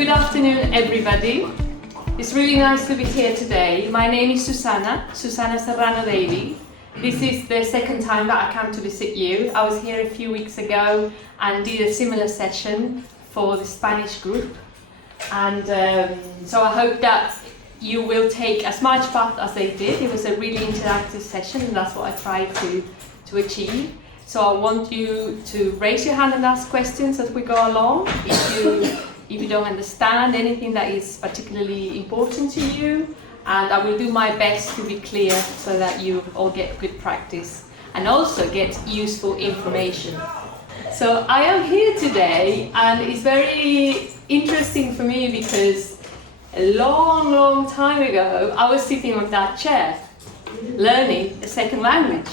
Good afternoon, everybody. It's really nice to be here today. My name is Susana Serrano-Davey. This is the second time that I come to visit you. I was here a few weeks ago and did a similar session for the Spanish group. And so I hope that you will take as much part as they did. It was a really interactive session, and that's what I tried to achieve. So I want you to raise your hand and ask questions as we go along. If you don't understand anything that is particularly important to you, and I will do my best to be clear so that you all get good practice and also get useful information. So I am here today, and it's very interesting for me because a long time ago I was sitting on that chair learning a second language.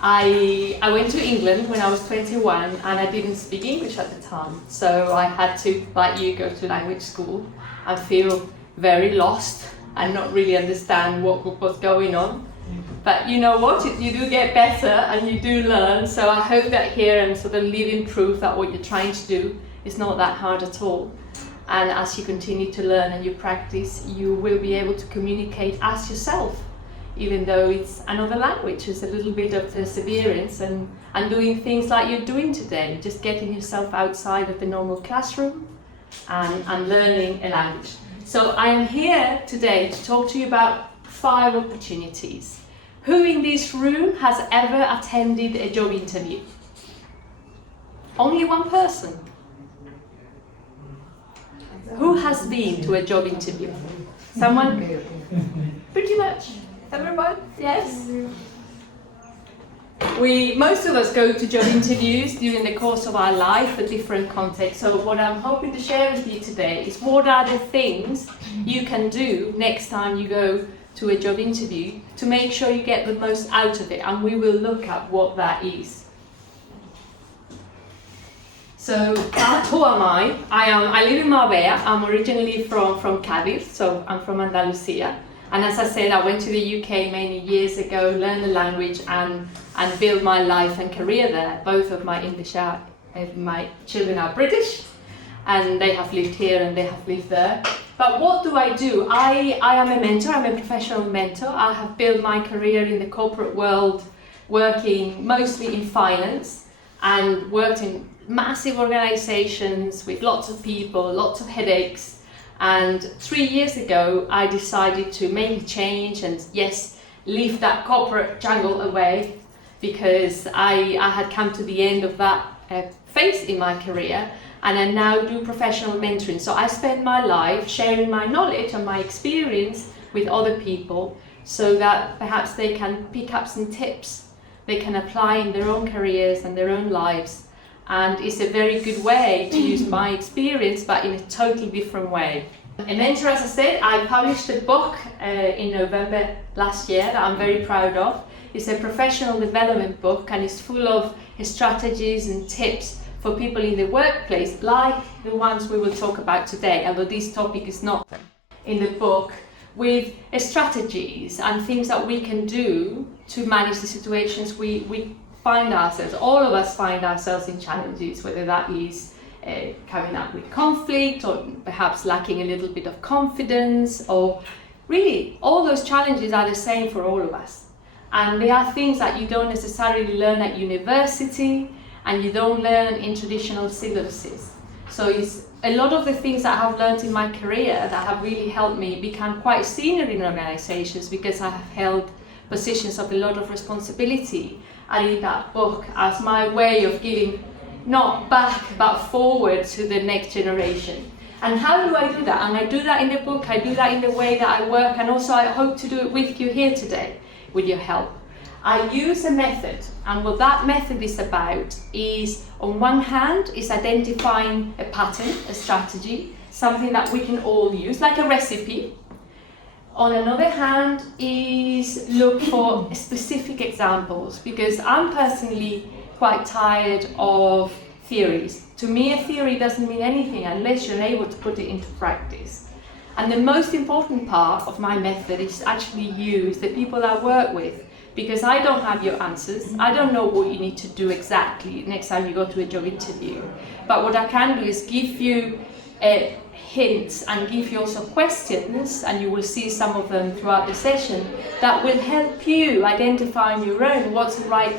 I went to England when I was 21 and I didn't speak English at the time, so I had to, like you, go to language school and feel very lost and not really understand what was going on. But you know what, you do get better and you do learn, so I hope that here I'm sort of living proof that what you're trying to do is not that hard at all. And as you continue to learn and you practice, you will be able to communicate as yourself, even though it's another language. It's a little bit of perseverance and doing things like you're doing today, just getting yourself outside of the normal classroom and learning a language. So I am here today to talk to you about 5 opportunities. Who in this room has ever attended a job interview? Only one person. Who has been to a job interview? Someone? Pretty much. Everyone? Yes? Most of us go to job interviews during the course of our life for different contexts. So what I'm hoping to share with you today is what are the things you can do next time you go to a job interview to make sure you get the most out of it, and we will look at what that is. So who am I? I live in Marbella. I'm originally from Cadiz, so I'm from Andalusia. And as I said, I went to the UK many years ago, learned the language and built my life and career there. Both of my my children are British, and they have lived here and they have lived there. But what do? I am a mentor, I'm a professional mentor. I have built my career in the corporate world, working mostly in finance, and worked in massive organizations with lots of people, lots of headaches. And 3 years ago, I decided to make a change and leave that corporate jungle away, because I had come to the end of that phase in my career, and I now do professional mentoring. So I spend my life sharing my knowledge and my experience with other people so that perhaps they can pick up some tips they can apply in their own careers and their own lives. And it's a very good way to use my experience, but in a totally different way. A mentor, as I said, I published a book in November last year that I'm very proud of. It's a professional development book, and it's full of strategies and tips for people in the workplace, like the ones we will talk about today, although this topic is not in the book, with strategies and things that we can do to manage the situations we find ourselves. All of us find ourselves in challenges, whether that is coming up with conflict, or perhaps lacking a little bit of confidence, or really all those challenges are the same for all of us. And they are things that you don't necessarily learn at university, and you don't learn in traditional syllabuses. So it's a lot of the things that I have learned in my career that have really helped me become quite senior in organizations, because I have held positions of a lot of responsibility. I read that book as my way of giving not back but forward to the next generation. And how do I do that? And I do that in the book, I do that in the way that I work, and also I hope to do it with you here today, with your help. I use a method, and what that method is about is, on one hand, is identifying a pattern, a strategy, something that we can all use, like a recipe. On another hand is look for specific examples, because I'm personally quite tired of theories. To me, a theory doesn't mean anything unless you're able to put it into practice. And the most important part of my method is to actually use the people I work with, because I don't have your answers. I don't know what you need to do exactly next time you go to a job interview. But what I can do is give you hints and give you also questions, and you will see some of them throughout the session, that will help you identify on your own what's the right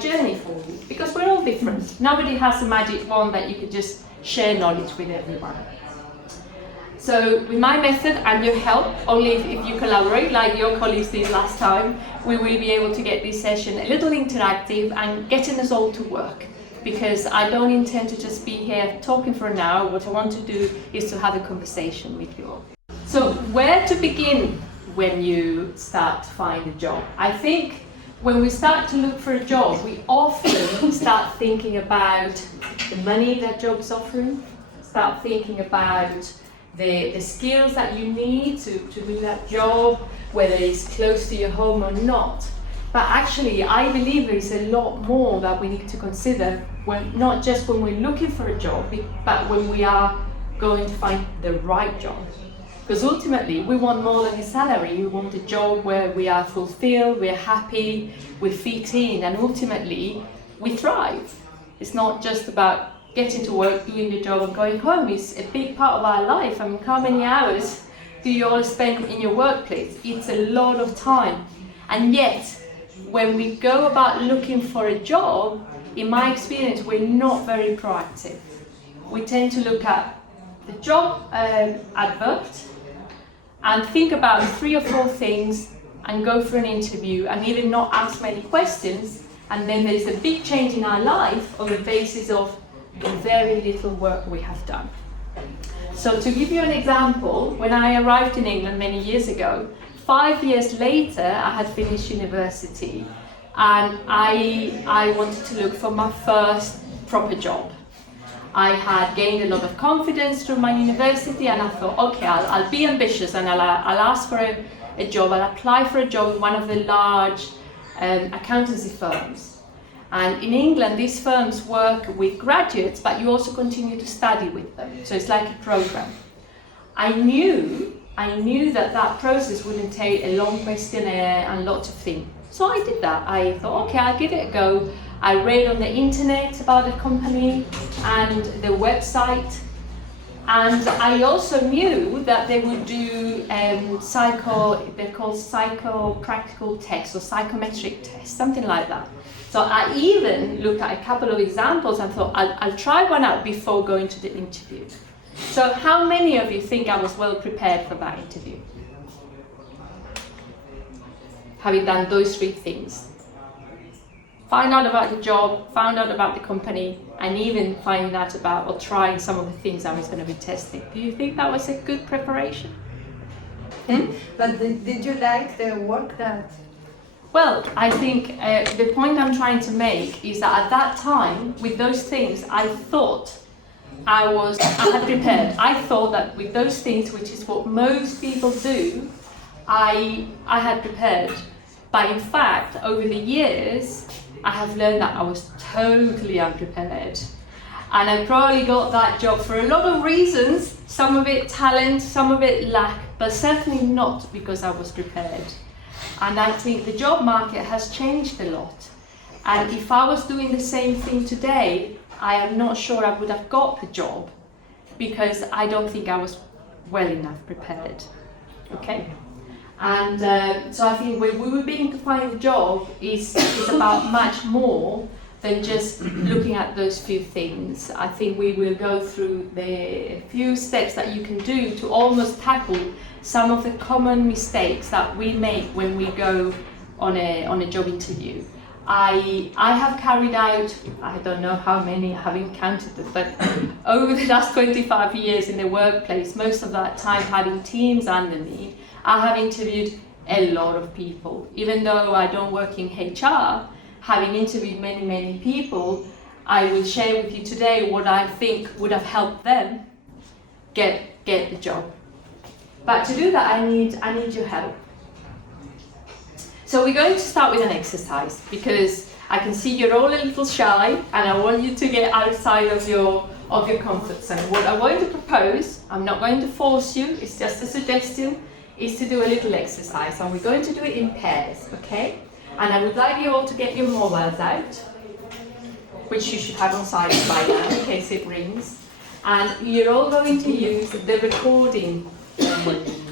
journey for you. Because we're all different. Nobody has a magic wand that you could just share knowledge with everyone. So with my method and your help, only if you collaborate like your colleagues did last time, we will be able to get this session a little interactive and getting us all to work. Because I don't intend to just be here talking for an hour. What I want to do is to have a conversation with you all. So where to begin when you start to find a job? I think when we start to look for a job, we often start thinking about the money that job is offering, start thinking about the skills that you need to do that job, whether it's close to your home or not. But actually, I believe there is a lot more that we need to consider, not just when we're looking for a job, but when we are going to find the right job. Because ultimately, we want more than a salary. We want a job where we are fulfilled, we're happy, we fit in, and ultimately, we thrive. It's not just about getting to work, doing the job, and going home. It's a big part of our life. I mean, how many hours do you all spend in your workplace? It's a lot of time. And yet, when we go about looking for a job, in my experience, we're not very proactive. We tend to look at the job advert and think about 3 or 4 things and go for an interview and even not ask many questions, and then there's a big change in our life on the basis of the very little work we have done. So to give you an example, when I arrived in England many years ago, 5 years later, I had finished university and I wanted to look for my first proper job. I had gained a lot of confidence through my university, and I thought, okay, I'll be ambitious and I'll ask for a job. I'll apply for a job in one of the large accountancy firms. And in England, these firms work with graduates, but you also continue to study with them. So it's like a program. I knew that process would entail a long questionnaire and lots of things. So I did that. I thought, okay, I'll give it a go. I read on the internet about the company and the website. And I also knew that they would do they're called psychopractical tests or psychometric tests, something like that. So I even looked at a couple of examples and thought, I'll try one out before going to the interview. So how many of you think I was well prepared for that interview? Having done those 3 things. Find out about the job, found out about the company, and even finding out about or trying some of the things I was going to be testing. Do you think that was a good preparation? But did you like the work that? Well, I think the point I'm trying to make is that at that time, with those things, I thought I had prepared. I thought that with those things, which is what most people do, I had prepared. But in fact, over the years, I have learned that I was totally unprepared. And I probably got that job for a lot of reasons, some of it talent, some of it lack, but certainly not because I was prepared. And I think the job market has changed a lot. And if I was doing the same thing today, I am not sure I would have got the job because I don't think I was well enough prepared. Okay? And so I think when we were being to find a job is about much more than just looking at those few things. I think we will go through the few steps that you can do to almost tackle some of the common mistakes that we make when we go on a job interview. I have carried out, I don't know how many, I haven't counted it, but over the last 25 years in the workplace, most of that time having teams under me, I have interviewed a lot of people. Even though I don't work in HR, having interviewed many people, I will share with you today what I think would have helped them get the job. But to do that, I need your help. So we're going to start with an exercise because I can see you're all a little shy and I want you to get outside of your comfort zone. What I'm going to propose, I'm not going to force you, it's just a suggestion, is to do a little exercise, and we're going to do it in pairs, okay? And I would like you all to get your mobiles out, which you should have on silent by now in case it rings. And you're all going to use the recording.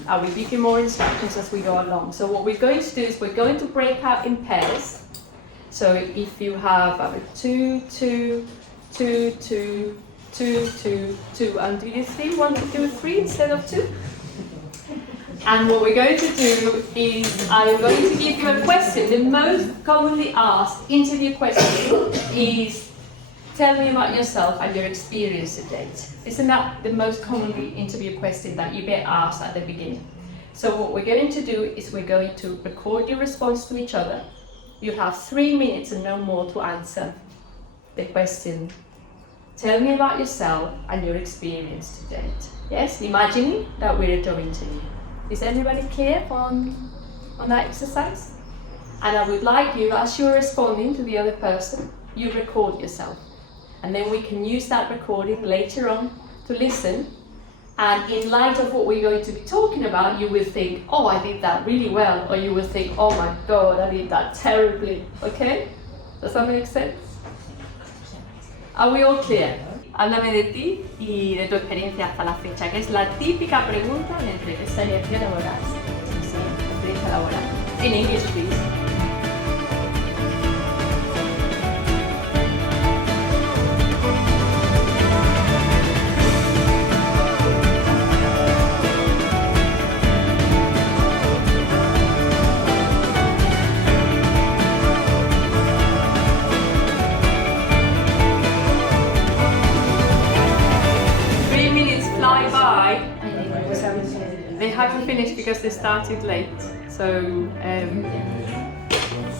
I will give you more instructions as we go along. So what we're going to do is we're going to break out in pairs. So if you have 2, 2, 2, 2, 2, 2, 2, and do you see 1, 2, 3 instead of 2? And what we're going to do is I'm going to give you a question. The most commonly asked interview question is, tell me about yourself and your experience to date. Isn't that the most commonly interview question that you get asked at the beginning? So what we're going to do is we're going to record your response to each other. You have 3 minutes and no more to answer the question. Tell me about yourself and your experience to date. Yes, imagining that we're a job interview. Is everybody clear on that exercise? And I would like you, as you're responding to the other person, you record yourself. And then we can use that recording later on to listen. And in light of what we're going to be talking about, you will think, oh, I did that really well. Or you will think, oh my God, I did that terribly. Okay? Does that make sense? Are we all clear? Háblame de ti y de tu experiencia hasta la fecha, que es la típica pregunta de entrevista laboral. Sí, experiencia laboral. In English, please. 3 minutes fly by. They haven't finished because they started late. So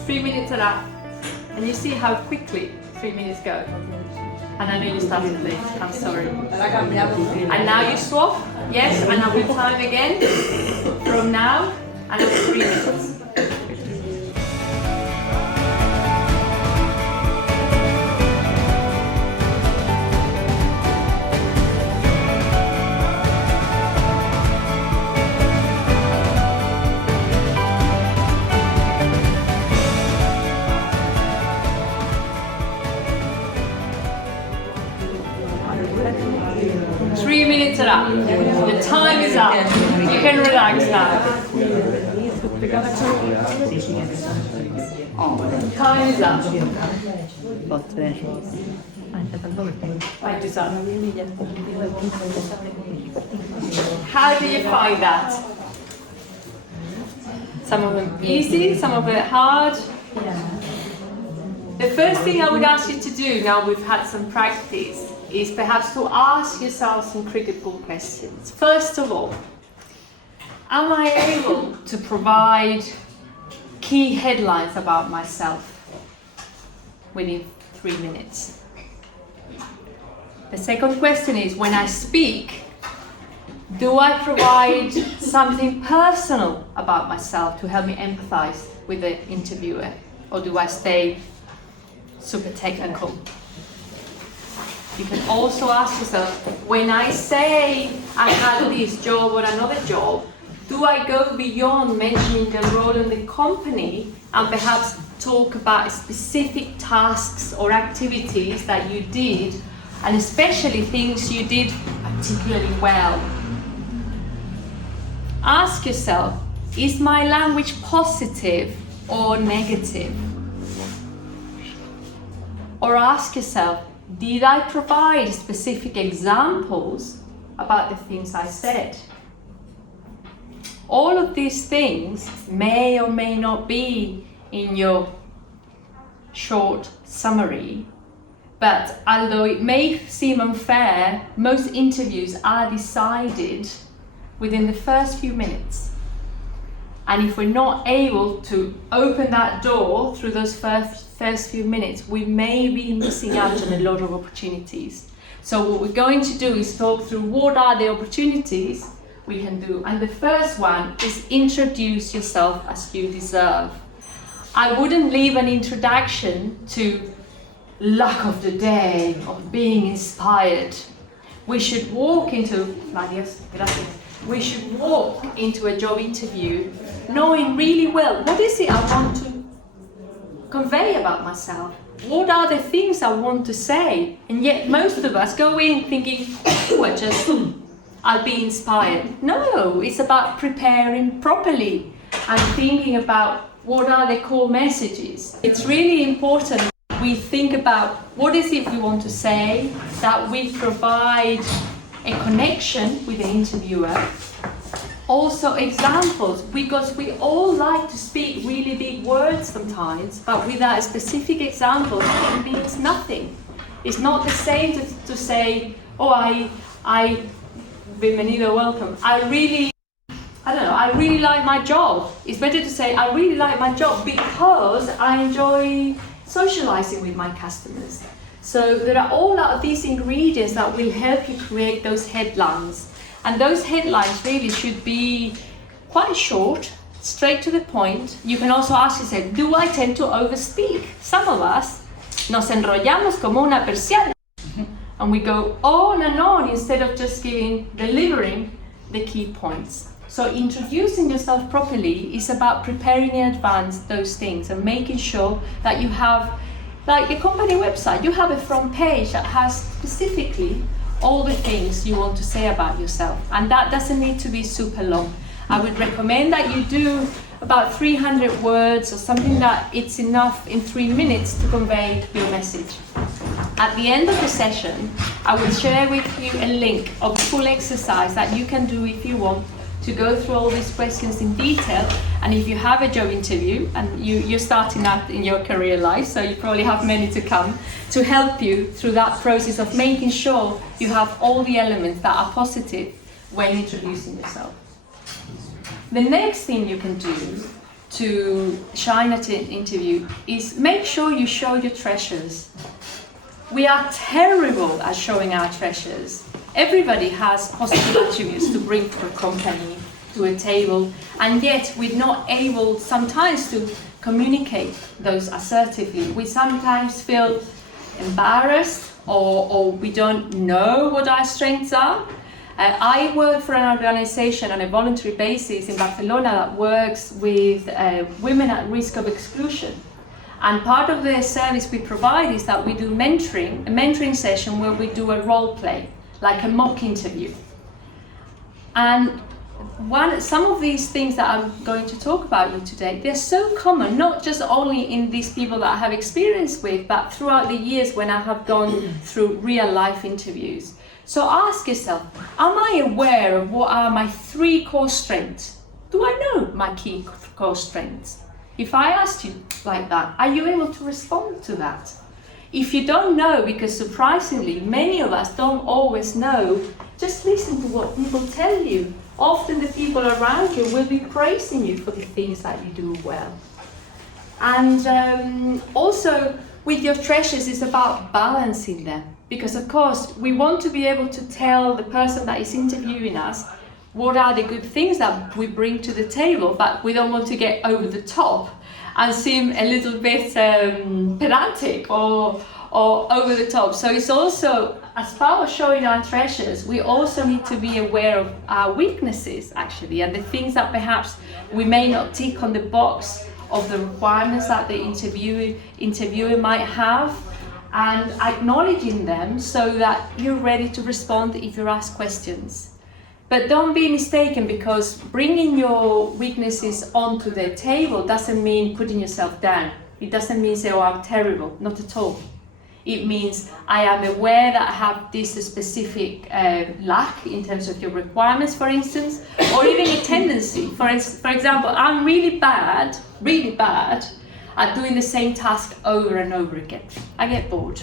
3 minutes are up. And you see how quickly 3 minutes go. And I know you started late, I'm sorry. And now you swap, yes, and I will time again from now and 3 minutes. Up. The time is up. You can relax now. Time is up. How do you find that? Some of them easy, some of it hard. The first thing I would ask you to do, now we've had some practice, is perhaps to ask yourself some critical questions. First of all, am I able to provide key headlines about myself within 3 minutes? The second question is, when I speak, do I provide something personal about myself to help me empathize with the interviewer? Or do I stay super technical? You can also ask yourself, when I say I had this job or another job, do I go beyond mentioning the role in the company and perhaps talk about specific tasks or activities that you did, and especially things you did particularly well? Ask yourself, is my language positive or negative? Or ask yourself, did I provide specific examples about the things I said? All of these things may or may not be in your short summary, but although it may seem unfair, most interviews are decided within the first few minutes. And if we're not able to open that door through those first few minutes, we may be missing out on a lot of opportunities. So what we're going to do is talk through what are the opportunities we can do. And the first one is introduce yourself as you deserve. I wouldn't leave an introduction to luck of the day, of being inspired. We should walk into, we should walk into a job interview knowing really well, what is it I want to convey about myself? what are the things I want to say? And yet most of us go in thinking, I'll be inspired. No, it's about preparing properly and thinking about what are the core messages. It's really important we think about what is it we want to say, that we provide a connection with the interviewer. Also examples, because we all like to speak really big words sometimes, but without a specific example, it means nothing. It's not the same to say, oh, bienvenido, welcome. I really like my job. It's better to say, I really like my job because I enjoy socializing with my customers. So there are all of these ingredients that will help you create those headlines. And those headlines really should be quite short, straight to the point. You can also ask yourself, do I tend to overspeak? Some of us nos enrollamos como una persiana. And we go on and on instead of just delivering the key points. So introducing yourself properly is about preparing in advance those things and making sure that you have, like a company website, you have a front page that has specifically all the things you want to say about yourself. And that doesn't need to be super long. I would recommend that you do about 300 words or something that it's enough in 3 minutes to convey your message. At the end of the session, I will share with you a link of a full exercise that you can do if you want to go through all these questions in detail. And if you have a job interview and you're starting out in your career life, so you probably have many to come, to help you through that process of making sure you have all the elements that are positive when introducing yourself. The next thing you can do to shine at an interview is make sure you show your treasures. We are terrible at showing our treasures. Everybody has positive attributes to bring to a company, to a table, and yet we're not able sometimes to communicate those assertively. We sometimes feel embarrassed or we don't know what our strengths are. I work for an organization on a voluntary basis in Barcelona that works with women at risk of exclusion. And part of the service we provide is that we do a mentoring session where we do a role play, like a mock interview. And some of these things that I'm going to talk about you today, they're so common, not just only in these people that I have experience with, but throughout the years when I have gone through real life interviews. So ask yourself, am I aware of what are my 3 core strengths? Do I know my key core strengths? If I asked you like that, are you able to respond to that? If you don't know, because surprisingly, many of us don't always know, just listen to what people tell you. Often the people around you will be praising you for the things that you do well. And also with your treasures, it's about balancing them. Because of course, we want to be able to tell the person that is interviewing us what are the good things that we bring to the table, but we don't want to get over the top and seem a little bit pedantic or over the top. So it's also, as part of showing our treasures, we also need to be aware of our weaknesses actually, and the things that perhaps we may not tick on the box of the requirements that the interviewer might have, and acknowledging them so that you're ready to respond if you're asked questions. But don't be mistaken, because bringing your weaknesses onto the table doesn't mean putting yourself down. It doesn't mean say, oh, I'm terrible, not at all. It means I am aware that I have this specific lack in terms of your requirements, for instance, or even a tendency. For example, I'm really bad at doing the same task over and over again. I get bored.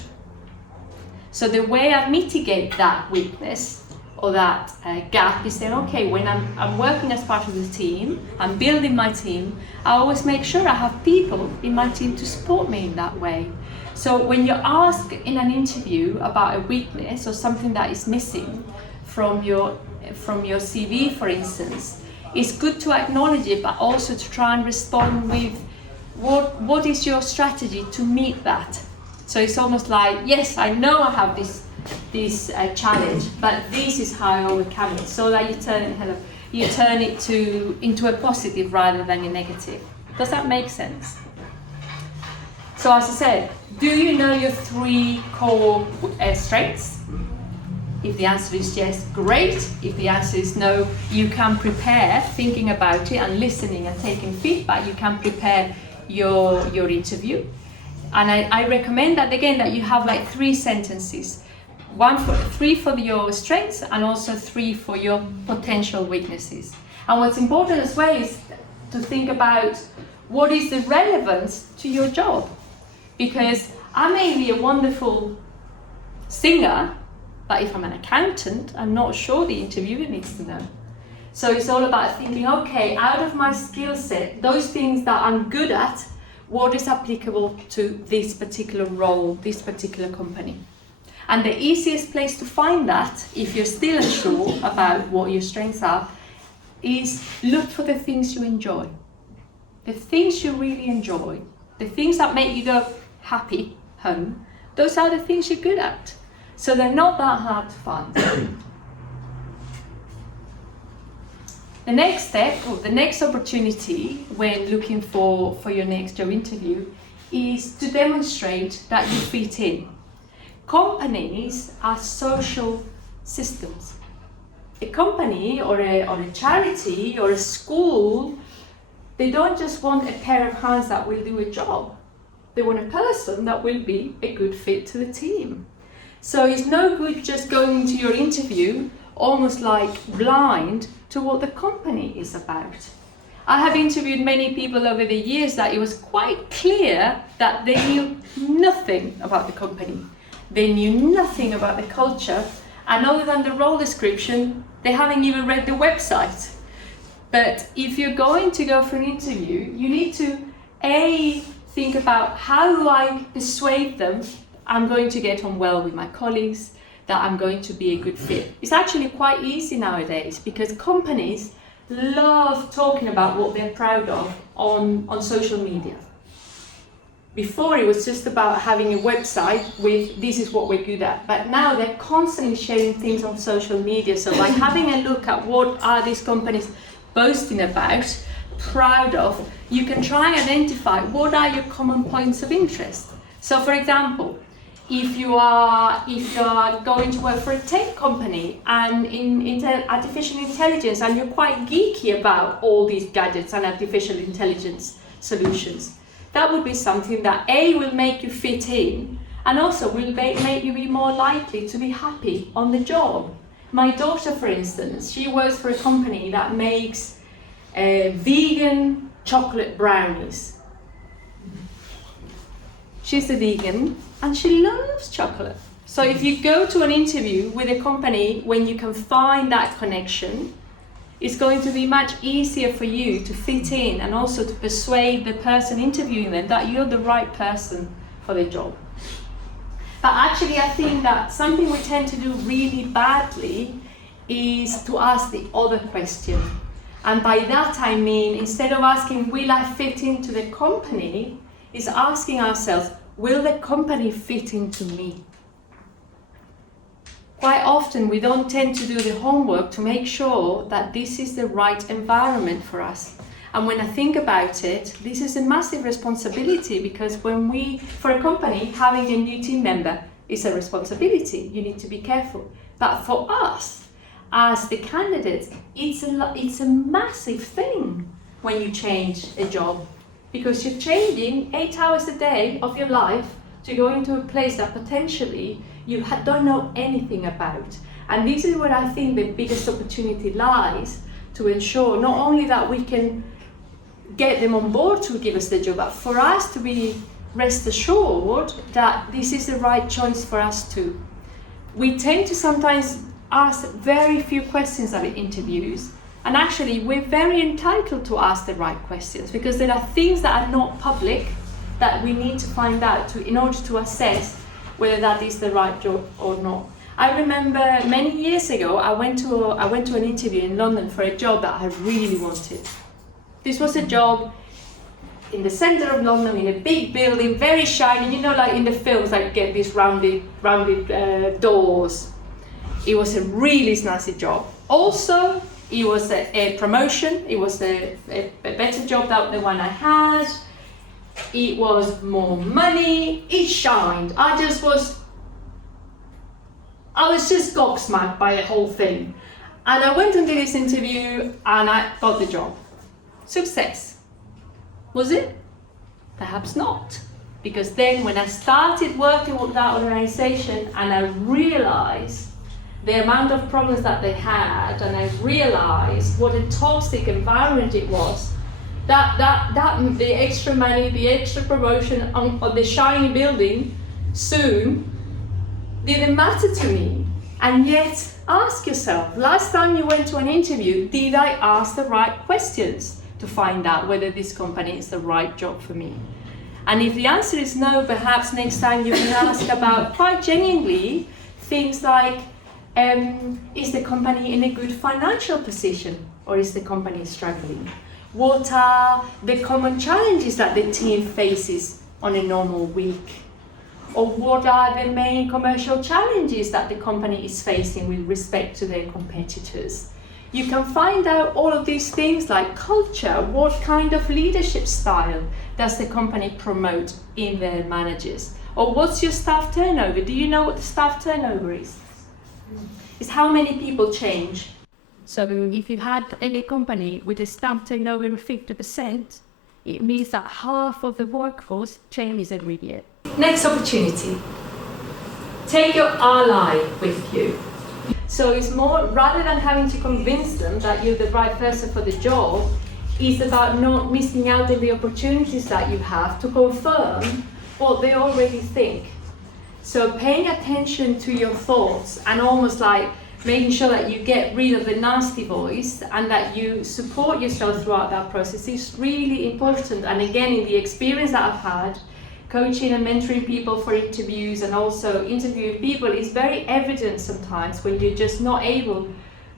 So the way I mitigate that weakness or that gap is saying, okay, when I'm working as part of the team, I'm building my team, I always make sure I have people in my team to support me in that way. So when you're asked in an interview about a weakness or something that is missing from your CV, for instance, it's good to acknowledge it, but also to try and respond with what is your strategy to meet that. So it's almost like, yes, I know I have this challenge, but this is how I overcome it, so that you turn it into a positive rather than a negative. Does that make sense? So as I said, do you know your 3 core strengths? If the answer is yes, great. If the answer is no, you can prepare, thinking about it and listening and taking feedback, you can prepare your interview. And I recommend that again, that you have like 3 sentences. 3 for your strengths and also 3 for your potential weaknesses. And what's important as well is to think about what is the relevance to your job. Because I may be a wonderful singer, but if I'm an accountant, I'm not sure the interviewer needs to know. So it's all about thinking, okay, out of my skill set, those things that I'm good at, what is applicable to this particular role, this particular company. And the easiest place to find that, if you're still unsure about what your strengths are, is look for the things you enjoy. The things you really enjoy, the things that make you go happy home, those are the things you're good at. So they're not that hard to find. The next step, or the next opportunity when looking for your next job interview, is to demonstrate that you fit in. Companies are social systems. A company or a charity or a school, they don't just want a pair of hands that will do a job. They want a person that will be a good fit to the team. So it's no good just going into your interview almost like blind to what the company is about. I have interviewed many people over the years that it was quite clear that they knew nothing about the company. They knew nothing about the culture, and other than the role description, they haven't even read the website. But if you're going to go for an interview, you need to think about, how do I persuade them I'm going to get on well with my colleagues, that I'm going to be a good fit. It's actually quite easy nowadays because companies love talking about what they're proud of on social media. Before it was just about having a website with this is what we're good at, but now they're constantly sharing things on social media. So by having a look at what are these companies boasting about, proud of, you can try and identify what are your common points of interest. So for example, if you are going to work for a tech company and in artificial intelligence, and you're quite geeky about all these gadgets and artificial intelligence solutions, that would be something that will make you fit in, and also will make you be more likely to be happy on the job. My daughter, for instance, she works for a company that makes vegan chocolate brownies. She's a vegan and she loves chocolate. So if you go to an interview with a company when you can find that connection, it's going to be much easier for you to fit in and also to persuade the person interviewing them that you're the right person for the job. But actually, I think that something we tend to do really badly is to ask the other question. And by that I mean, instead of asking, will I fit into the company, is asking ourselves, will the company fit into me? Quite often we don't tend to do the homework to make sure that this is the right environment for us. And when I think about it, this is a massive responsibility, because for a company, having a new team member is a responsibility. You need to be careful. But for us, as the candidates, it's a massive thing when you change a job, because you're changing 8 hours a day of your life to go into a place that potentially you don't know anything about. And this is where I think the biggest opportunity lies, to ensure not only that we can get them on board to give us the job, but for us to be rest assured that this is the right choice for us too. We tend to sometimes ask very few questions at interviews, and actually we're very entitled to ask the right questions, because there are things that are not public that we need to find out in order to assess whether that is the right job or not. I remember many years ago, I went to an interview in London for a job that I really wanted. This was a job in the center of London, in a big building, very shiny, like in the films, like you get these rounded doors. It was a really snazzy job. Also, it was a promotion. It was a better job than the one I had. it was more money, it shined. I was just gobsmacked by the whole thing. And I went and did this interview and I got the job. Success. Was it? Perhaps not. Because then when I started working with that organization and I realized the amount of problems that they had, and I realized what a toxic environment it was, that the extra money, the extra promotion on the shiny building soon didn't matter to me. And yet, ask yourself, last time you went to an interview, did I ask the right questions to find out whether this company is the right job for me? And if the answer is no, perhaps next time you can ask about, quite genuinely, things like, is the company in a good financial position, or is the company struggling? What are the common challenges that the team faces on a normal week? Or what are the main commercial challenges that the company is facing with respect to their competitors? You can find out all of these things like culture, what kind of leadership style does the company promote in their managers? Or what's your staff turnover? Do you know what the staff turnover is? It's how many people change. So if you had any company with a staff turnover of 50%, it means that half of the workforce changes every year. Next opportunity. Take your ally with you. So it's more, rather than having to convince them that you're the right person for the job, it's about not missing out on the opportunities that you have to confirm what they already think. So paying attention to your thoughts and almost like making sure that you get rid of the nasty voice and that you support yourself throughout that process is really important. And again, in the experience that I've had, coaching and mentoring people for interviews and also interviewing people is very evident sometimes when you're just not able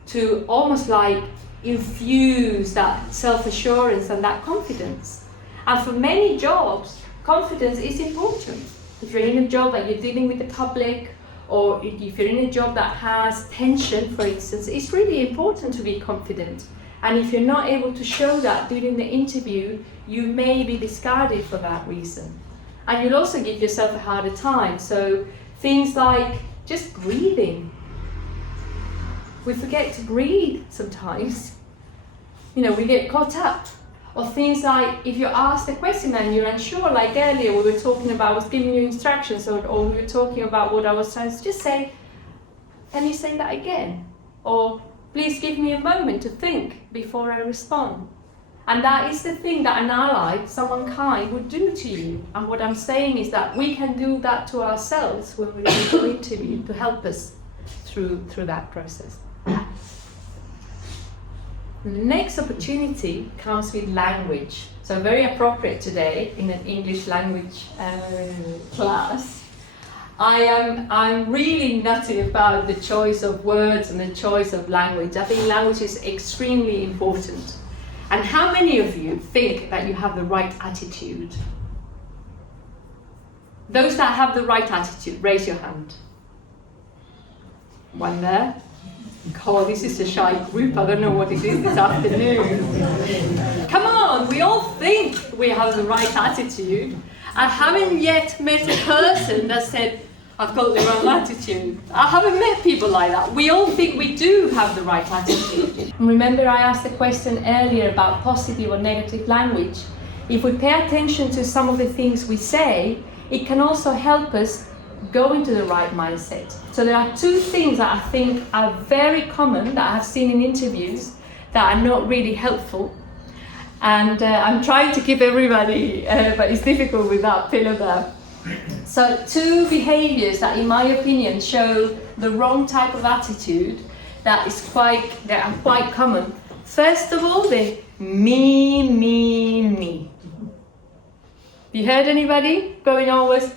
to almost like infuse that self-assurance and that confidence. And for many jobs, confidence is important. If you're in a job that you're dealing with the public, or if you're in a job that has tension, for instance, it's really important to be confident. And if you're not able to show that during the interview, you may be discarded for that reason. And you'll also give yourself a harder time. So things like just breathing. We forget to breathe sometimes. You know, we get caught up. Or things like if you're asked a question and you're unsure, like earlier we were talking about, I was giving you instructions, or we were talking about what I was trying to just say, can you say that again? Or please give me a moment to think before I respond. And that is the thing that an ally, someone kind, would do to you. And what I'm saying is that we can do that to ourselves when we go to interview to help us through that process. The next opportunity comes with language. So very appropriate today in an English language class. I'm really nutty about the choice of words and the choice of language. I think language is extremely important. And how many of you think that you have the right attitude? Those that have the right attitude, raise your hand. One there. Oh, this is a shy group. I don't know what it is this afternoon. Come on, we all think we have the right attitude. I haven't yet met a person that said, I've got the wrong attitude. I haven't met people like that. We all think we do have the right attitude. Remember I asked the question earlier about positive or negative language. If we pay attention to some of the things we say, it can also help us go into the right mindset. So there are two things that I think are very common that I've seen in interviews that are not really helpful. And I'm trying to keep everybody, but it's difficult with that pillar there. So two behaviors that in my opinion show the wrong type of attitude that are quite common. First of all, the me. You heard anybody going always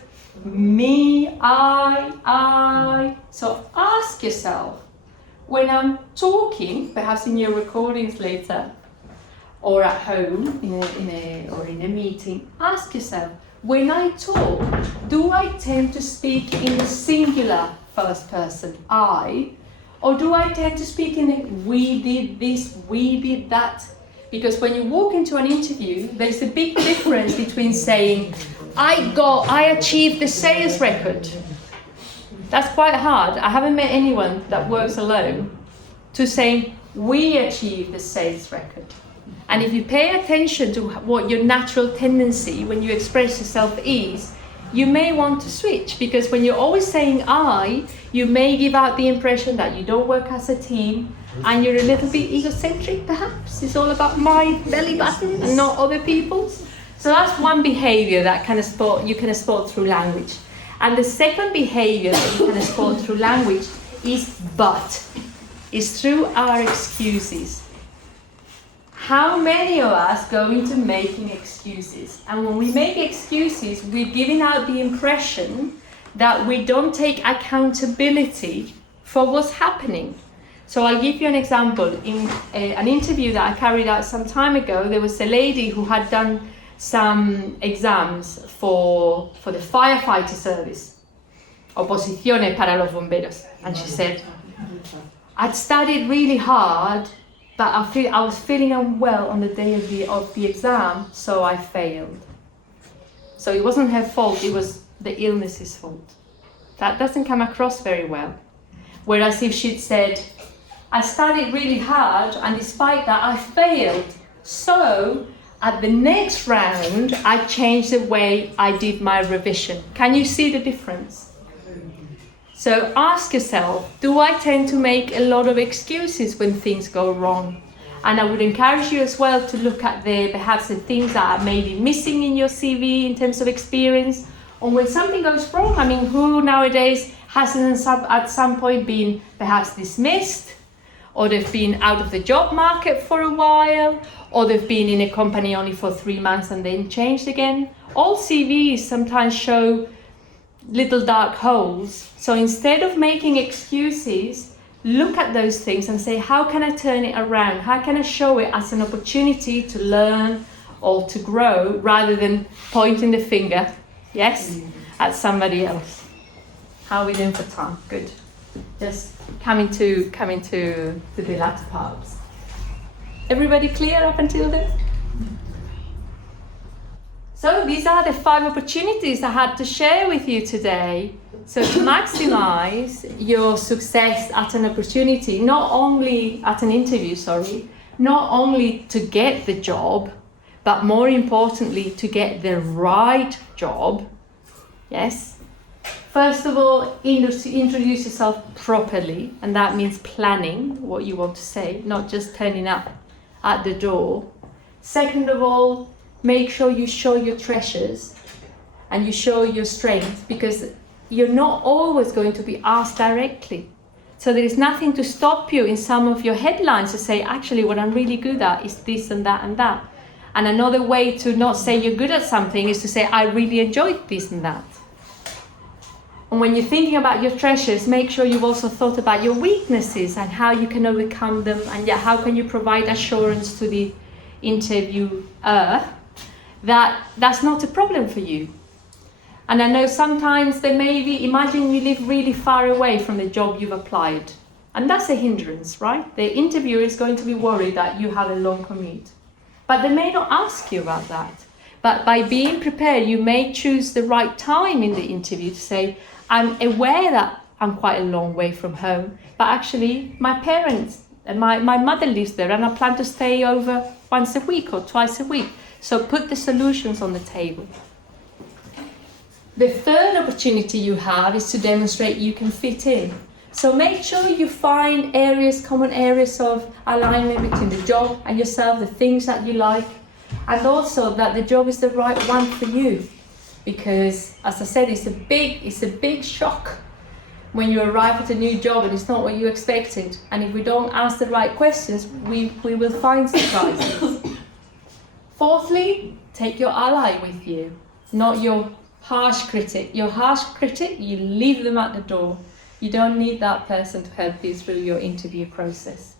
me, I? So ask yourself, when I'm talking, perhaps in your recordings later, or at home in a meeting, ask yourself, when I talk, do I tend to speak in the singular first person, I, or do I tend to speak in a we did this, we did that? Because when you walk into an interview, there's a big difference between saying, I achieved the sales record. That's quite hard. I haven't met anyone that works alone, to saying, we achieved the sales record. And if you pay attention to what your natural tendency when you express yourself is, you may want to switch, because when you're always saying I, you may give out the impression that you don't work as a team and you're a little bit egocentric perhaps. It's all about my belly button and not other people's. So that's one behavior that you can spot through language. And the second behavior that you can spot through language is through our excuses. How many of us go into making excuses? And when we make excuses, we're giving out the impression that we don't take accountability for what's happening. So I'll give you an example. In an interview that I carried out some time ago, there was a lady who had done some exams for the firefighter service, oposiciones para los bomberos. And she said, I'd studied really hard, but I was feeling unwell on the day of the exam, so I failed. So it wasn't her fault, it was the illness's fault. That doesn't come across very well. Whereas if she'd said, I studied really hard, and despite that I failed, so at the next round I changed the way I did my revision. Can you see the difference? So ask yourself, do I tend to make a lot of excuses when things go wrong? And I would encourage you as well to look at perhaps the things that are maybe missing in your CV in terms of experience. Or when something goes wrong, I mean, who nowadays hasn't at some point been perhaps dismissed, or they've been out of the job market for a while, or they've been in a company only for 3 months and then changed again. All CVs sometimes show little dark holes. So instead of making excuses, look at those things and say, how can I turn it around? How can I show it as an opportunity to learn or to grow, rather than pointing the finger, yes, at somebody else? How are we doing for time? Good. Just coming to the latter parts. Everybody clear up until then? So these are the 5 opportunities I had to share with you today. So to maximize your success at an opportunity, not only at an interview, not only to get the job, but more importantly, to get the job. Yes? First of all, introduce yourself properly, and that means planning what you want to say, not just turning up at the door. Second of all, make sure you show your treasures and you show your strengths, because you're not always going to be asked directly. So there is nothing to stop you in some of your headlines to say, actually, what I'm really good at is this and that and that. And another way to not say you're good at something is to say, I really enjoyed this and that. And when you're thinking about your treasures, make sure you've also thought about your weaknesses and how you can overcome them, and how can you provide assurance to the interviewer that that's not a problem for you. And I know sometimes imagine you live really far away from the job you've applied, and that's a hindrance, right? The interviewer is going to be worried that you have a long commute, but they may not ask you about that. But by being prepared, you may choose the right time in the interview to say, I'm aware that I'm quite a long way from home, but actually my parents and my mother lives there, and I plan to stay over once a week or twice a week. So put the solutions on the table. The third opportunity you have is to demonstrate you can fit in. So make sure you find common areas of alignment between the job and yourself, the things that you like, and also that the job is the right one for you. Because, as I said, it's a big shock when you arrive at a new job and it's not what you expected. And if we don't ask the right questions, we will find surprises. Fourthly, take your ally with you, not your harsh critic. Your harsh critic, you leave them at the door. You don't need that person to help you through your interview process.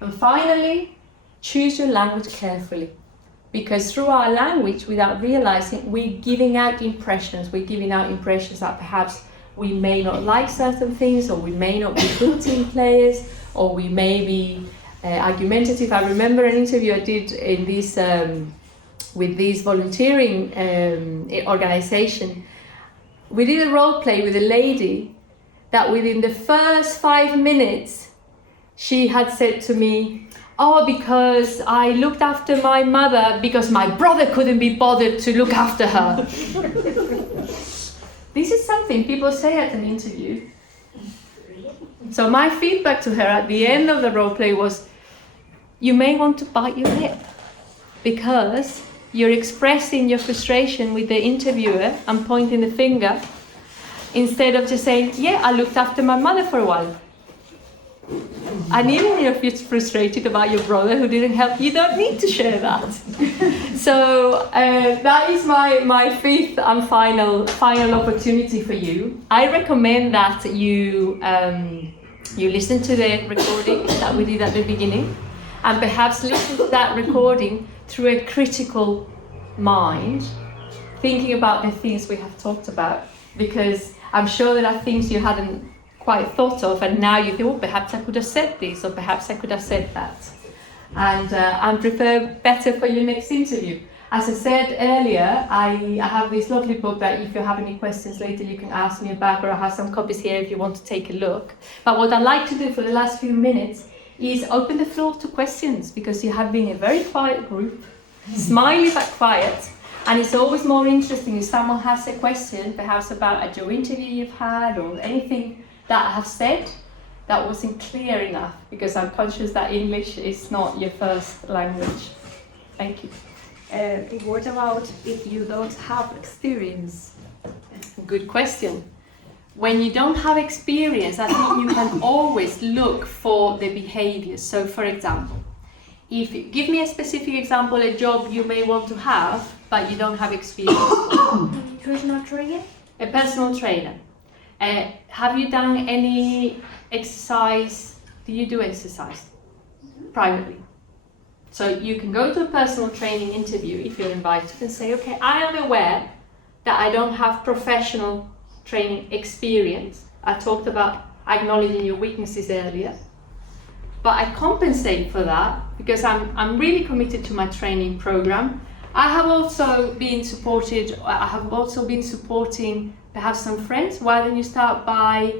And finally, choose your language carefully. Because through our language, without realizing, we're giving out impressions. We're giving out impressions that perhaps we may not like certain things, or we may not be good team players, or we may be argumentative. I remember an interview I did in this with this volunteering organization. We did a role play with a lady that within the first 5 minutes she had said to me, "Oh, because I looked after my mother because my brother couldn't be bothered to look after her." This is something people say at an interview. So my feedback to her at the end of the role play was, you may want to bite your lip because you're expressing your frustration with the interviewer and pointing the finger instead of just saying, "Yeah, I looked after my mother for a while." And even if you're frustrated about your brother who didn't help, you don't need to share that. So that is my fifth and final opportunity for you. I recommend that you listen to the recording that we did at the beginning, and perhaps listen to that recording through a critical mind, thinking about the things we have talked about, because I'm sure there are things you hadn't quite thought of, and now you think, "Oh, perhaps I could have said this, or perhaps I could have said that," and prepare better for your next interview. As I said earlier, I have this lovely book that if you have any questions later you can ask me about, or I have some copies here if you want to take a look. But what I'd like to do for the last few minutes is open the floor to questions, because you have been a very quiet group, smiley but quiet, and it's always more interesting if someone has a question, perhaps about a job interview you've had, or anything that I have said that wasn't clear enough, because I'm conscious that English is not your first language. Thank you. What about if you don't have experience? Good question. When you don't have experience, I think you can always look for the behaviors. So for example, if you give me a specific example, a job you may want to have, but you don't have experience. Personal trainer? A personal trainer. Have you done any exercise? Do you do exercise privately? So you can go to a personal training interview if you're invited and say, "Okay, I am aware that I don't have professional training experience. I talked about acknowledging your weaknesses earlier, but I compensate for that because I'm really committed to my training program. I have also been supporting perhaps some friends. Why don't you start by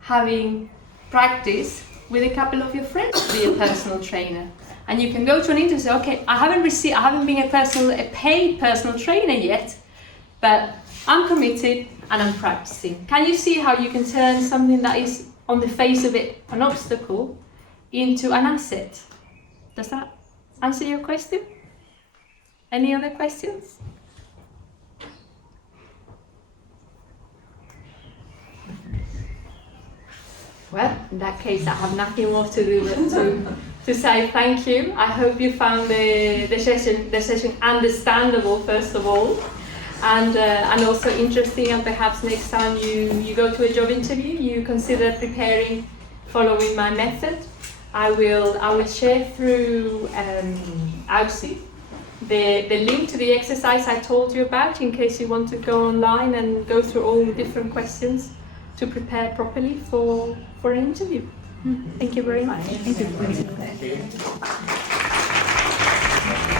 having practice with a couple of your friends to be a personal trainer?" And you can go to an interview and say, "Okay, I haven't been a paid personal trainer yet, but I'm committed and I'm practicing." Can you see how you can turn something that is on the face of it an obstacle into an asset? Does that answer your question? Any other questions? Well, in that case, I have nothing more to do than to say thank you. I hope you found the session understandable, first of all, and also interesting. And perhaps next time you go to a job interview, you consider preparing, following my method. I will share through Outsi the link to the exercise I told you about, in case you want to go online and go through all the different questions to prepare properly for an interview. Thank you very much. Thank you.